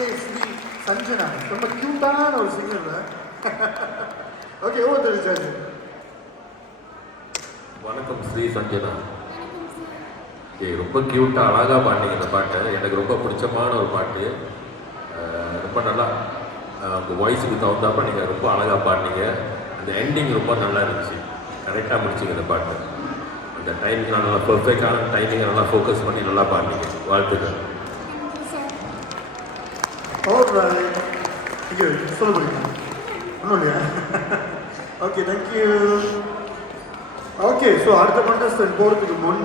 ஏய் ஸ்ரீ சஞ்சனா ரொம்ப கியூட்டான ஒரு சிங்கர்ல. Okay over the judge. வணக்கம் ஸ்ரீ சஞ்சனா. ரொம்ப க்யூட்டாக அழகாக பாடினீங்க இந்த பாட்டு. எனக்கு ரொம்ப பிடிச்சமான ஒரு பாட்டு. ரொம்ப நல்லா உங்கள் வாய்ஸுக்கு தகுந்தாப்ப நீங்கள் ரொம்ப அழகாக பாடினீங்க. அந்த எண்டிங் ரொம்ப நல்லா இருந்துச்சு. கரெக்டாக முடிச்சிங்க இந்த பாட்டு. அந்த டைமிங் நல்லா பெர்ஃபெக்டான டைமிங்கை நல்லா ஃபோக்கஸ் பண்ணி நல்லா பாடினீங்க. வாழ்த்துக்கள். இங்கே சொல்ல முடியுமா? ஒன்றும் இல்லையா? Okay thank you. ஓகே ஸோ அடுத்த கண்டஸ்டன்ட் போகிறதுக்கு முன்